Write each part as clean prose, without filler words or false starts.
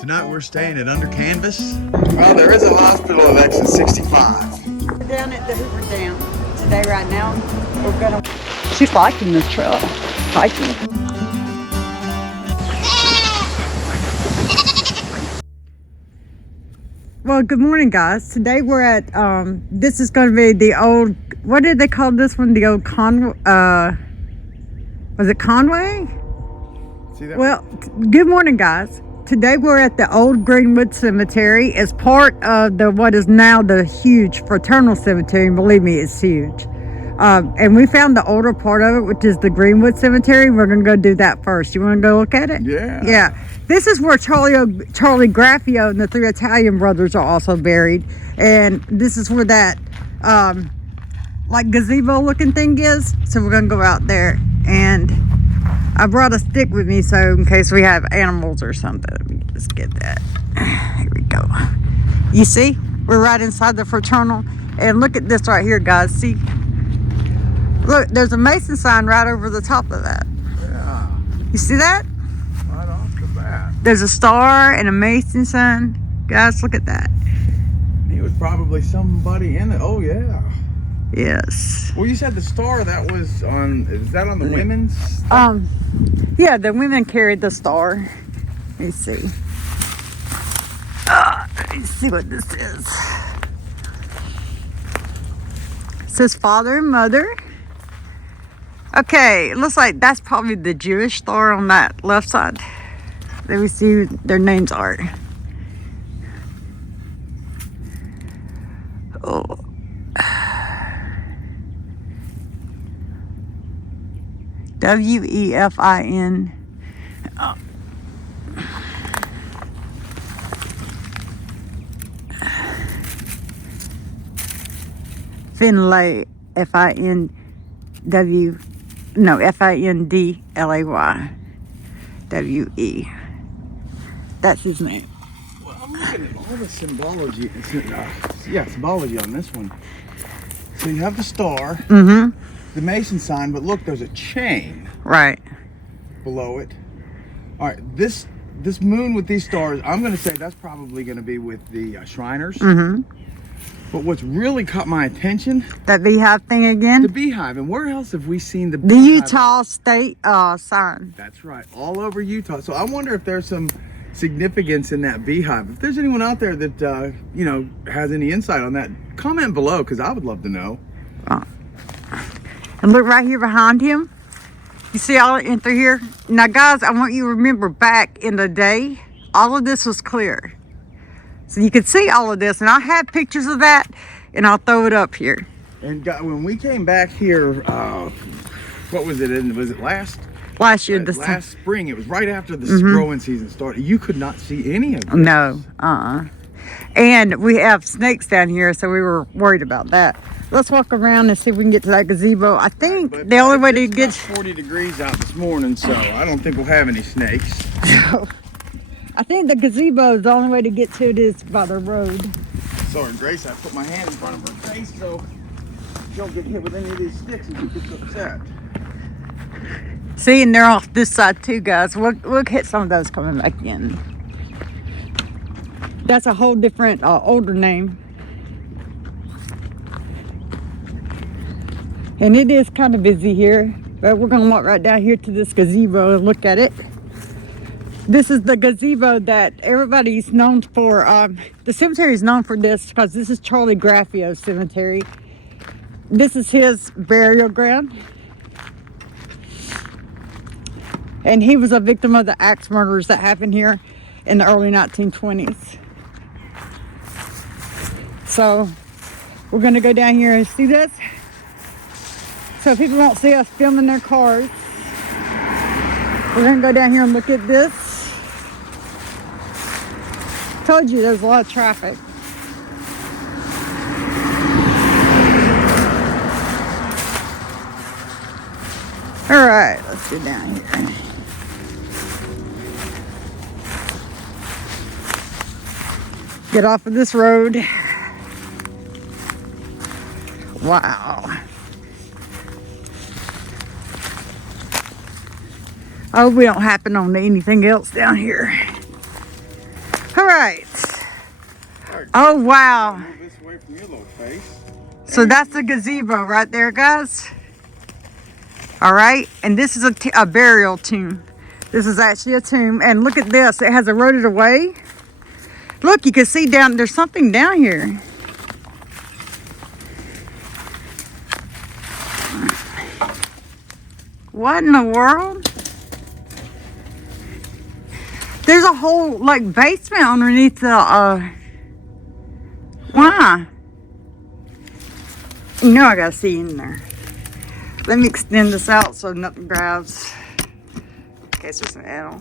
Tonight we're staying at Under Canvas. Well, there is a hospital of exit 65. We're down at the Hoover Dam today right now. We're gonna... She's liking this trail. Hiking. Well, good morning, guys. Today we're at, this is going to be the old, what did they call this one? The old was it Conway? See that? Well, good morning, guys. Today we're at the old Greenwood Cemetery as part of the what is now the huge Fraternal Cemetery. And believe me, it's huge. And we found the older part of it, which is the Greenwood Cemetery. We're going to go do that first. You want to go look at it? Yeah. Yeah. This is where Charlie Graffio and the three Italian brothers are also buried. And this is where that like gazebo looking thing is. So we're going to go out there. And I brought a stick with me, so in case we have animals or something. Let me just get that. Here we go. You see? We're right inside the Fraternal. And look at this right here, guys. See? Look, there's a Mason sign right over the top of that. Yeah. You see that? Right off the bat. There's a star and a Mason sign. Guys, look at that. He was probably somebody in it. Oh, yeah. Yes. Well, you said the star that was on, is that on the women's? Yeah, the women carried the star. Let me see. Let me see what this is. It says father and mother. Okay, it looks like that's probably the Jewish star on that left side. Let me see who their names are. Oh. W-E-F-I-N. Oh. Finlay, F-I-N-W, no, F-I-N-D-L-A-Y, W-E. That's his name. Well, I'm looking at all the symbology. Symbology on this one. So you have the star, the Mason sign, but look, there's a chain Right. below it. All right, this moon with these stars, I'm going to say that's probably going to be with the Shriners. But what's really caught my attention, That beehive thing again? the beehive. And where else have we seen the The beehive? Utah State sign. That's right, all over Utah. So I wonder if there's some significance in that beehive. If there's anyone out there that you know, has any insight on that, comment below, because I would love to know. And look right here behind him. You see all in through here? Now, guys, I want you to remember back in the day, all of this was clear. So you could see all of this. And I have pictures of that, and I'll throw it up here. And when we came back here, what was it? Was it last Year, last spring? It was right after the growing season started. You could not see any of it. No, And we have snakes down here, so we were worried about that. Let's walk around and see if we can get to that gazebo. I think the only way to get... It's 40 degrees out this morning, so I don't think we'll have any snakes. I think the gazebo is the only way to get to it is by the road. Sorry, Grace, I put my hand in front of her face so she don't get hit with any of these sticks and she gets upset. See, and they're off this side too, guys. We'll hit some of those coming back in. That's a whole different, older name. And it is kind of busy here, but we're gonna walk right down here to this gazebo and look at it. This is the gazebo that everybody's known for. The cemetery is known for this because this is Charlie Graffio's cemetery. This is his burial ground. And he was a victim of the axe murders that happened here in the early 1920s. So we're gonna go down here and see this. So people won't see us filming their cars. We're gonna go down here and look at this. Told you there's a lot of traffic. All right, let's get down here. Get off of this road. Wow. I hope we don't happen on anything else down here. right. Oh, wow. Move this away from your little face. So that's the gazebo right there, guys. All right, and this is a burial tomb. This is actually a tomb, and look at this. It has eroded away. Look, you can see down, there's something down here. What in the world? There's a whole, like, basement underneath the, why? You know I gotta see in there. Let me extend this out so nothing grabs. In case there's some animal.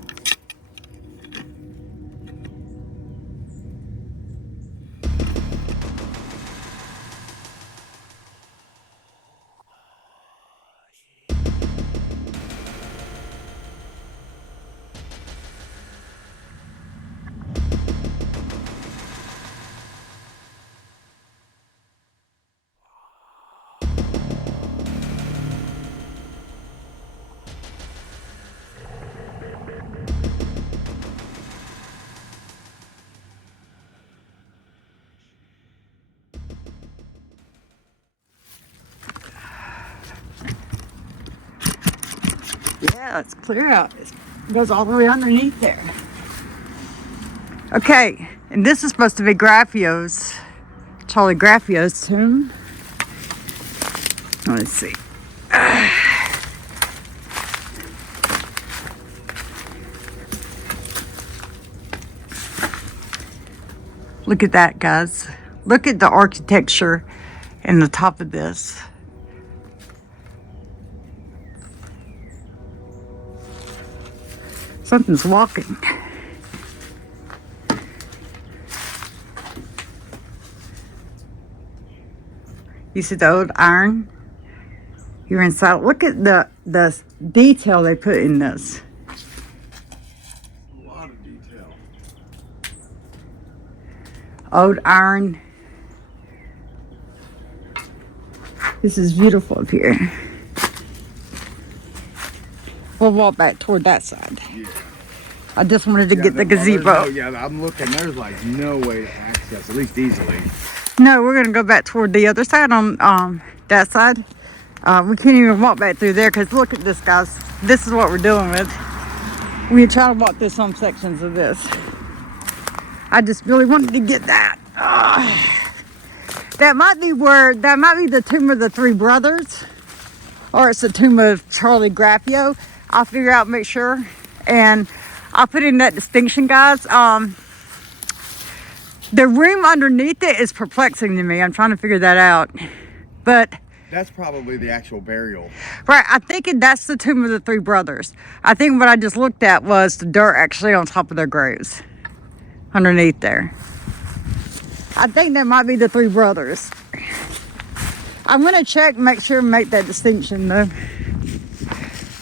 Yeah, it's clear out. It goes all the way underneath there. Okay, and this is supposed to be Charlie Graffio's tomb. Let's see. Look at that, guys. Look at the architecture in the top of this. Something's walking. You see the old iron? You're inside. Look at the detail they put in this. A lot of detail. Old iron. This is beautiful up here. We'll walk back toward that side. Yeah. I just wanted to get the gazebo. I'm looking. There's like no way to access, at least easily. No, we're gonna go back toward the other side on that side. We can't even walk back through there because look at this, guys. This is what we're dealing with. We try to walk through some sections of this. I just really wanted to get that. That might be the tomb of the three brothers, or it's the tomb of Charlie Graffio. I'll figure out, make sure, and I'll put in that distinction, guys. The room underneath it is perplexing to me. I'm trying to figure that out, but that's probably the actual burial. Right, I think that's the tomb of the three brothers. I think what I just looked at was the dirt actually on top of their graves, underneath there. I think that might be the three brothers. I'm gonna check, make sure, make that distinction though.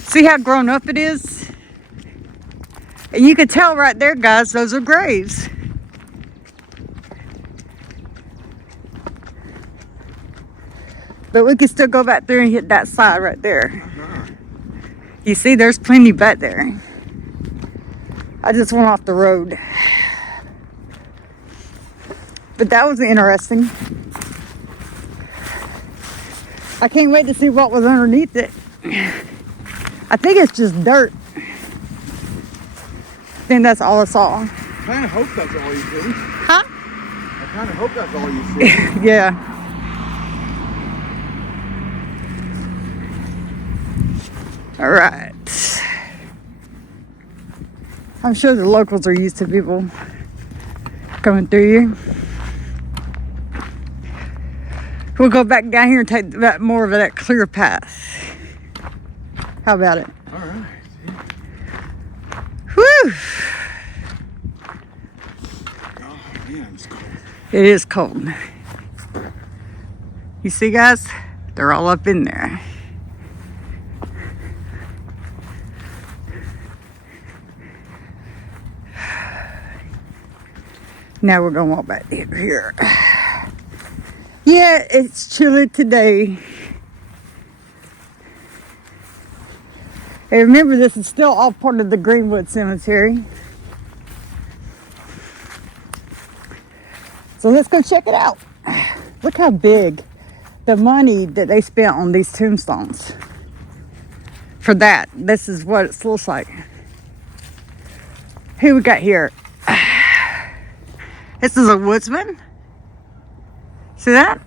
See how grown up it is? And you can tell right there, guys, those are graves. But we can still go back there and hit that side right there. You see, there's plenty back there. I just went off the road. But that was interesting. I can't wait to see what was underneath it. I think it's just dirt. I think that's all I saw. I kind of hope that's all you see. Huh? I kind of hope that's all you see. Yeah. All right. I'm sure the locals are used to people coming through here. We'll go back down here and take that more of that clear path. How about it? All right. Whew. Oh man, it's cold. It is cold. You see, guys? They're all up in there. Now we're gonna walk back here. Yeah, it's chilly today. Hey, remember, this is still all part of the Greenwood Cemetery. So let's go check it out. Look how big the money that they spent on these tombstones. For that, this is what it looks like. Who we got here? This is a woodsman. See that?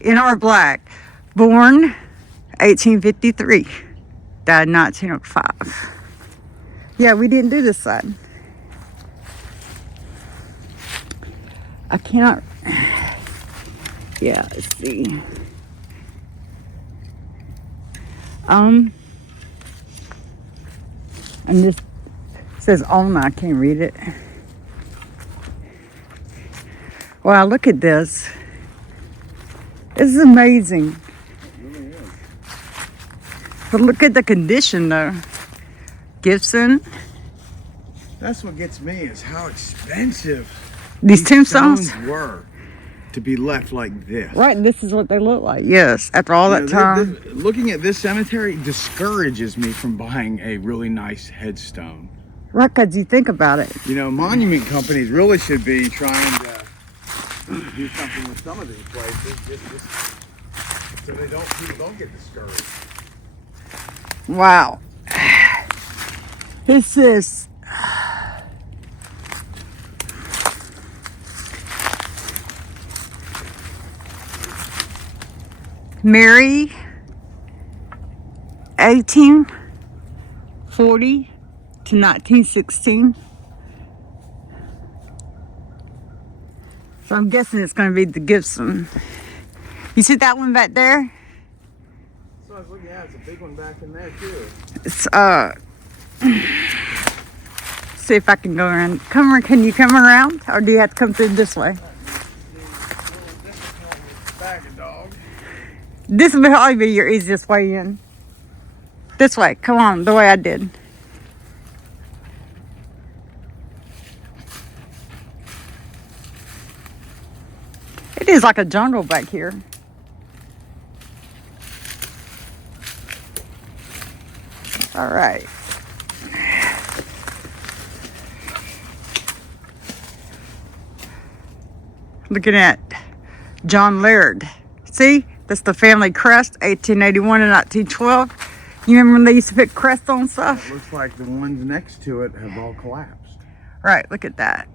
In our black. Born 1853. Died 1905. Yeah, we didn't do this side. I cannot. Yeah, let's see. And this says Ona. I can't read it. Wow, look at this. This is amazing. But look at the condition though. Gibson. That's what gets me is how expensive These tombstones were to be left like this. Right, this is what they look like. Yes, after all that time. Looking at this cemetery discourages me from buying a really nice headstone. Right, because you think about it. You know, monument companies really should be trying to do something with some of these places, just so people don't get discouraged. Wow. This is Mary, 1840 to 1916. So I'm guessing it's going to be the Gibson. You see that one back there? So I was looking at, it's a big one back in there too. It's see if I can go around. Can you come around, or do you have to come through this way? This will probably be your easiest way in. This way, come on, the way I did. It is like a jungle back here. All right. Looking at John Laird. See? That's the family crest, 1881 and 1912. You remember when they used to put crest on stuff? It looks like the ones next to it have all collapsed. Right, look at that.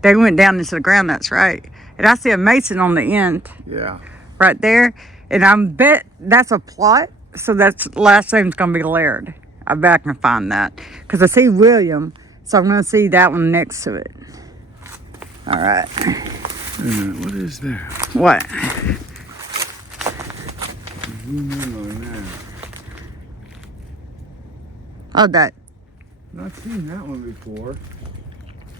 They went down into the ground, that's right. And I see a mason on the end. Yeah. Right there. And I bet that's a plot. So that's last name's going to be Laird. I bet I can find that. Because I see William. So I'm going to see that one next to it. All right. What is that? What? Oh, that. Not seen that one before.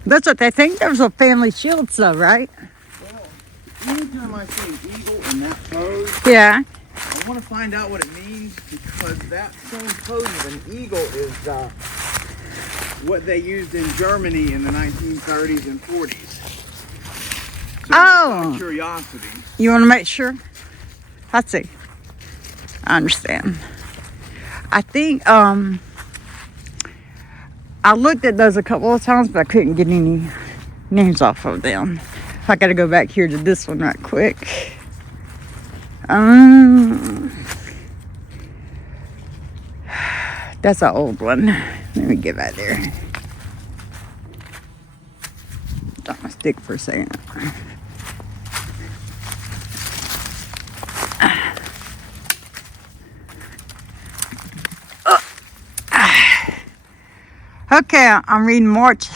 That's what they think. There's a family shield, though, right? Well, anytime I see an eagle in that pose, Yeah. I want to find out what it means, because that same pose of an eagle is what they used in Germany in the 1930s and 40s. So Oh. Curiosity. You want to make sure? I see. I understand. I think I looked at those a couple of times, but I couldn't get any names off of them. I got to go back here to this one right quick. That's an old one. Let me get back there. Drop my stick for a second. Okay, I'm reading March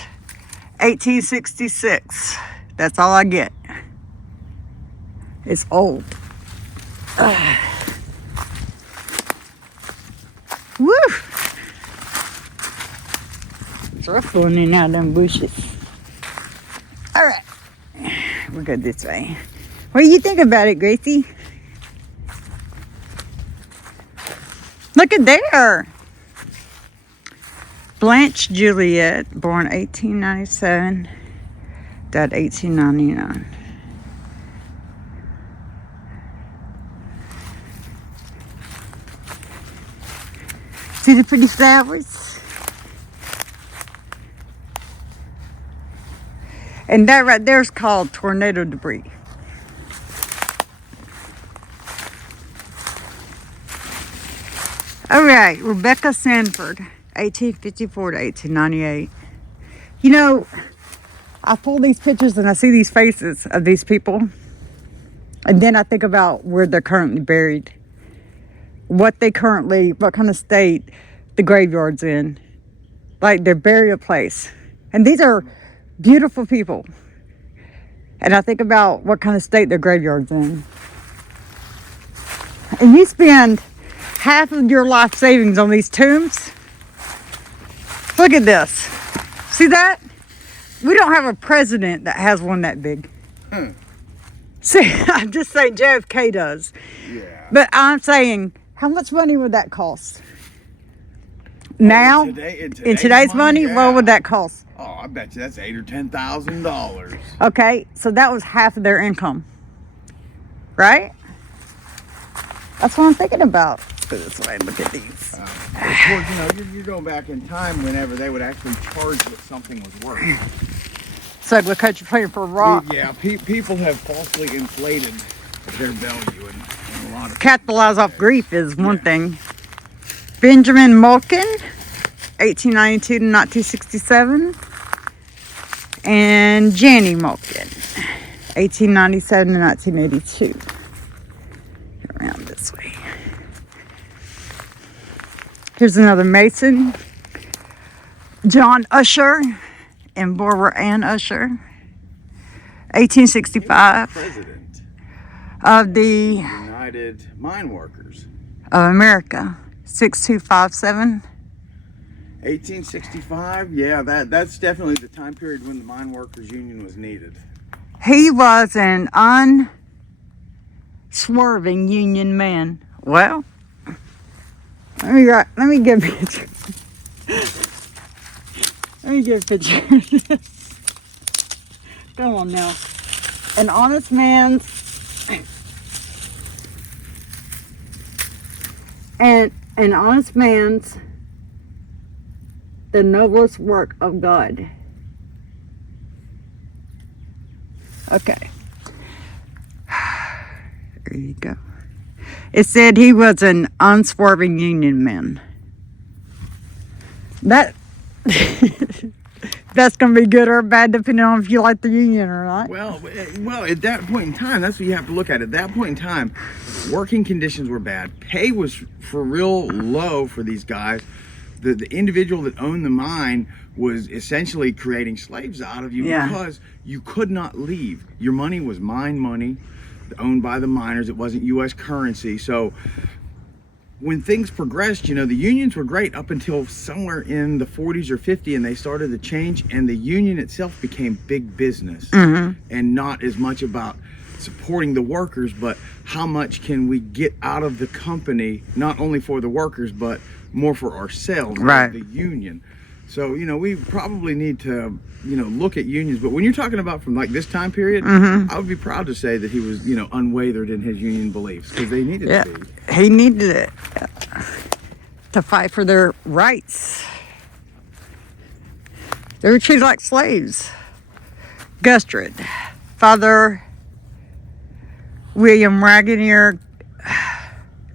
1866. That's all I get. It's old. Woo! It's rough going in and out of them bushes. All right, we'll go this way. What do you think about it, Gracie? Look at there. Blanche Juliet, born 1897, died 1899. See the pretty flowers? And that right there is called tornado debris. All right, Rebecca Sanford, 1854 to 1898. You know, I pull these pictures and I see these faces of these people. And then I think about where they're currently buried. What kind of state the graveyard's in. Like their burial place. And these are beautiful people. And I think about what kind of state their graveyard's in. And you spend half of your life savings on these tombs. Look at this. See that? We don't have a president that has one that big. See, I'm just saying JFK does. Yeah. But I'm saying, how much money would that cost? Now, in today's money, yeah. what would that cost? Oh, I bet you that's $8,000 or $10,000. Okay, so that was half of their income, right? That's what I'm thinking about. Let's go this way. Look at these. Of course, you know, you're going back in time whenever they would actually charge what something was worth. So because you're paying for rock. Yeah, people have falsely inflated their value in a lot of. Capitalize off grief is one thing. Benjamin Malkin, 1892 to 1967. And Jenny Malkin, 1897 to 1982. Go around this way. Here's another Mason. John Usher and Barbara Ann Usher, 1865. President Of the United Mine Workers. of America, 6257. 1865, yeah, that's definitely the time period when the Mine Workers Union was needed. He was an unswerving union man. Well, let me get a picture. Let me get a picture of this. Come on now. An honest man's the noblest work of God. Okay. There you go. It said he was an unswerving union man. That that's gonna be good or bad depending on if you like the union or not. Well, at that point in time, that's what you have to look at. At that point in time, working conditions were bad. Pay was for real low for these guys. The individual that owned the mine was essentially creating slaves out of you because you could not leave. Your money was mine money, owned by the miners. It wasn't U.S. currency. So when things progressed, you know, the unions were great up until somewhere in the 40s or 50s, and they started to change, and the union itself became big business and not as much about supporting the workers, but how much can we get out of the company, not only for the workers, but more for ourselves, right? The union. So, you know, we probably need to, you know, look at unions. But when you're talking about from like this time period, I would be proud to say that he was, you know, unwavered in his union beliefs, because they needed to be. He needed it to fight for their rights. They were treated like slaves. Gustred, Father William Wagner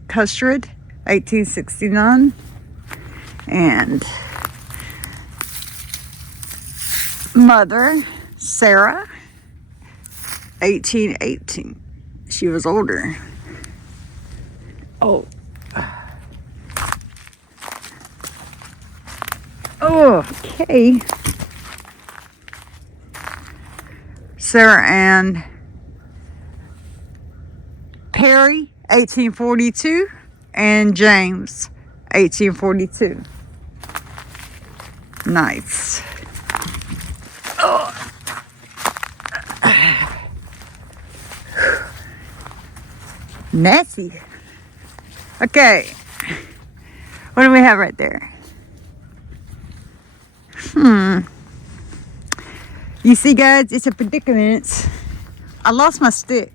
Custard, 1869, and Mother Sarah, 1818. She was older. Oh. Okay. Sarah Ann Perry, 1842, and James, 1842. Nice. Oh. Messy. Okay. What do we have right there? You see, guys, it's a predicament. I lost my stick.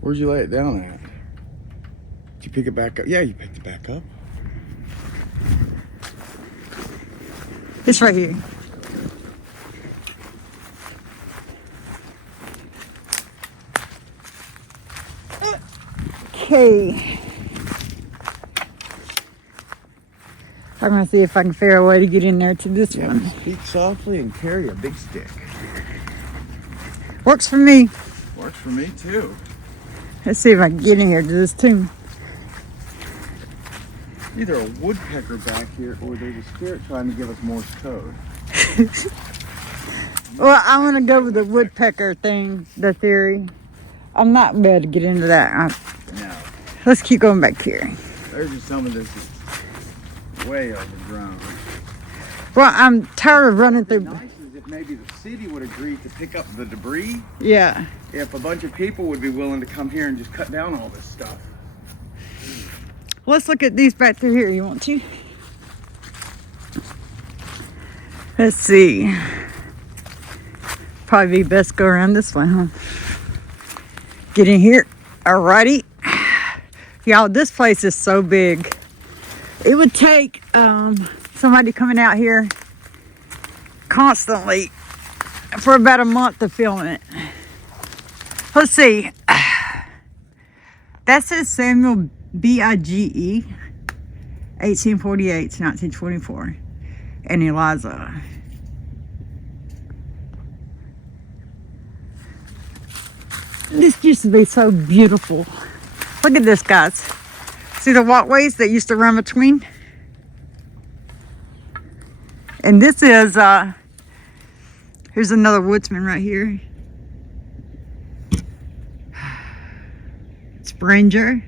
Where'd you lay it down at? Did you pick it back up? Yeah, you picked it back up. It's right here. Okay. I'm gonna see if I can figure a way to get in there to this one. Speak softly and carry a big stick. Works for me. Works for me too. Let's see if I can get in here to this tomb. Either a woodpecker back here or there's a spirit trying to give us Morse code. Well, I want to go with the woodpecker thing, the theory. I'm not able to get into that. No. Let's keep going back here. There's just some of this is way overgrown. Well, I'm tired of running What'd be through. nice is if maybe the city would agree to pick up the debris. Yeah. If a bunch of people would be willing to come here and just cut down all this stuff. Let's look at these back through here. You want to? Let's see. Probably be best go around this way, huh? Get in here. Alrighty. Y'all, this place is so big. It would take somebody coming out here constantly for about a month to film it. Let's see. That says Samuel Bige, 1848 to 1924, and Eliza. This used to be so beautiful. Look at this, guys. See the walkways that used to run between? And this is, here's another woodsman right here. Spranger,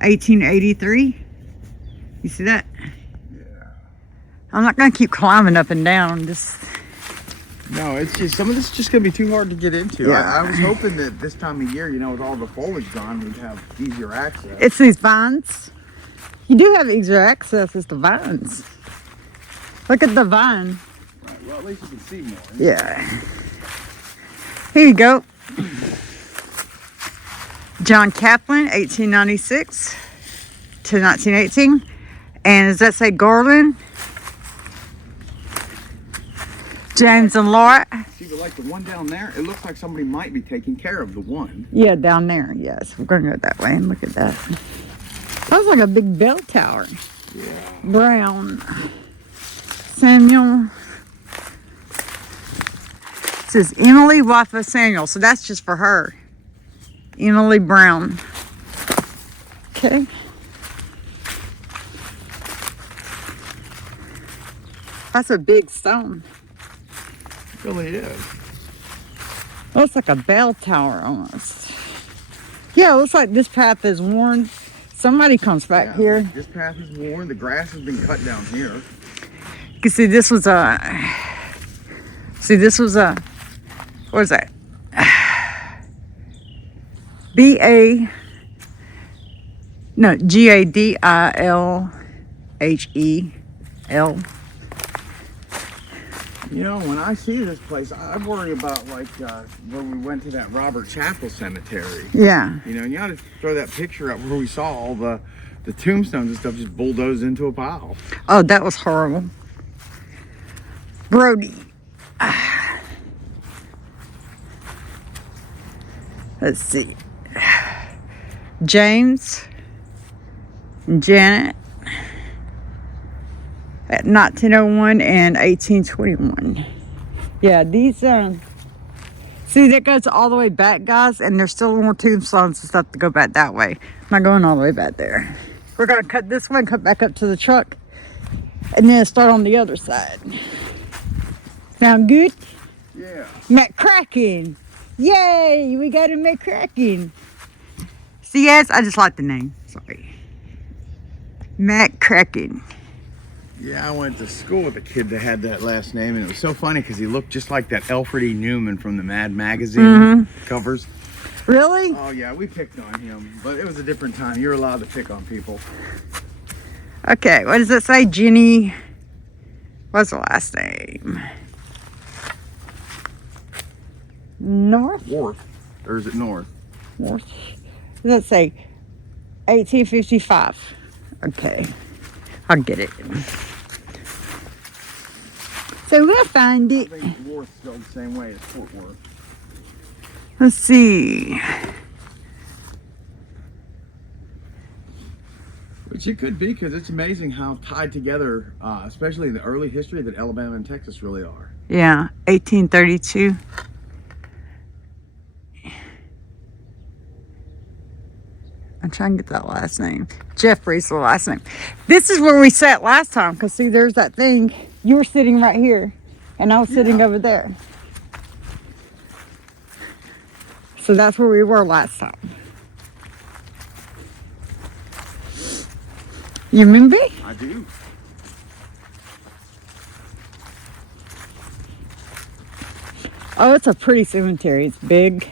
1883. You see that? Yeah. I'm not gonna keep climbing up and down. Just No, it's just some of this is just gonna be too hard to get into. Yeah. I was hoping that this time of year, you know, with all the foliage gone, we'd have easier access. it's these vines. You do have easier access. It's the vines. Look at the vine. Right, well, at least you can see more. Yeah. Here you go. John Kaplan, 1896 to 1918. And does that say Garland? James and Laura. See, but like the one down there, it looks like somebody might be taking care of the one. Yeah, down there. Yes, we're going to go that way and look at that. That was like a big bell tower. Yeah. Brown. Samuel. It says Emily, wife of Samuel. So that's just for her. Emily Brown. Okay. That's a big stone. It really is. Looks like a bell tower almost. Yeah, it looks like this path is worn. Somebody comes back Yeah, here. This path is worn. The grass has been cut down here. You can see this was a. See, this was a. What is that? No, Gadilhel. You know, when I see this place, I worry about like when we went to that Robert Chapel Cemetery. Yeah. You know, and you ought to throw that picture up where we saw all the tombstones and stuff just bulldozed into a pile. Oh, that was horrible. Brody. Let's see. James and Janet at 1901 and 1821. Yeah, these see, that goes all the way back, guys, and there's still more tombstones and stuff to go back that way. I'm not going all the way back there. We're gonna cut this way and cut back up to the truck and then start on the other side. Sound good? Yeah. McCracken. Yay, we got a McCracken. See, yes, I just like the name. Sorry. McCracken. Yeah, I went to school with a kid that had that last name, and it was so funny because he looked just like that Alfred E. Newman from the Mad magazine covers. Really? Oh yeah, we picked on him, but it was a different time. You're allowed to pick on people. Okay, what does it say? Jenny. What's the last name? North? Worth. Or is it North? North. Does it say 1855? Okay, I'll get it. So we'll find I it. think Worth's spelled the same way as Fort Worth. Let's see. Which it could be, because it's amazing how tied together, especially in the early history, that Alabama and Texas really are. Yeah, 1832. I'm trying to get that last name. Jeffrey's the last name. This is where we sat last time, because see, there's that thing. You were sitting right here, and I was sitting over there. So that's where we were last time. You remember? I do. Oh, it's a pretty cemetery. It's big.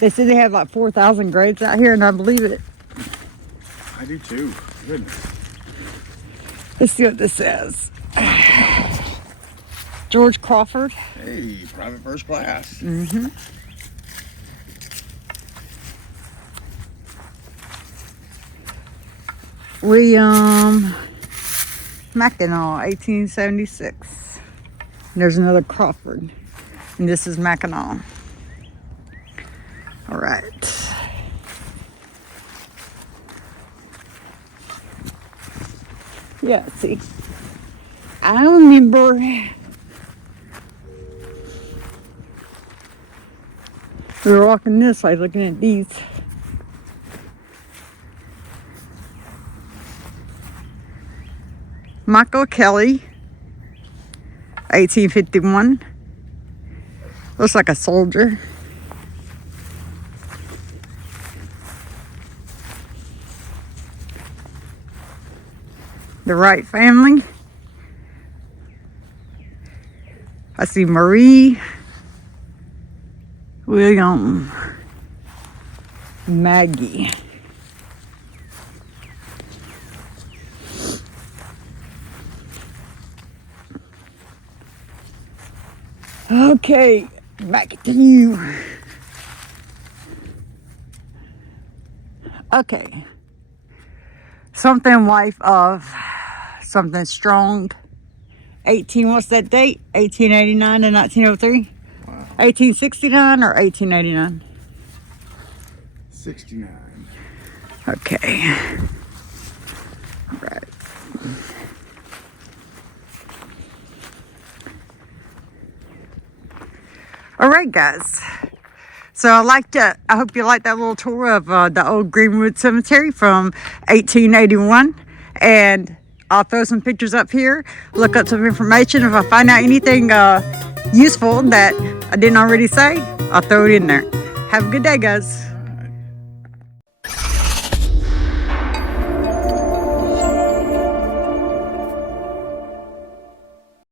They say they have like 4,000 graves out here, and I believe it. I do too. Goodness. Let's see what this says. George Crawford. Hey, private first class. Mm-hmm. William Mackinac, 1876. And there's another Crawford. And this is Mackinac. All right. Yeah, see. I remember we were walking this way looking at these. Michael Kelly, 1851. Looks like a soldier. The Wright family. I see Marie, William, Maggie. Okay, back to you. Okay. Something wife of something strong. What's that date? 1889 to 1903? Wow. 1869 or 1889? 69. Okay. All right. All right, guys. So I hope you liked that little tour of the old Greenwood Cemetery from 1881. And I'll throw some pictures up here, look up some information. If I find out anything useful that I didn't already say, I'll throw it in there. Have a good day, guys.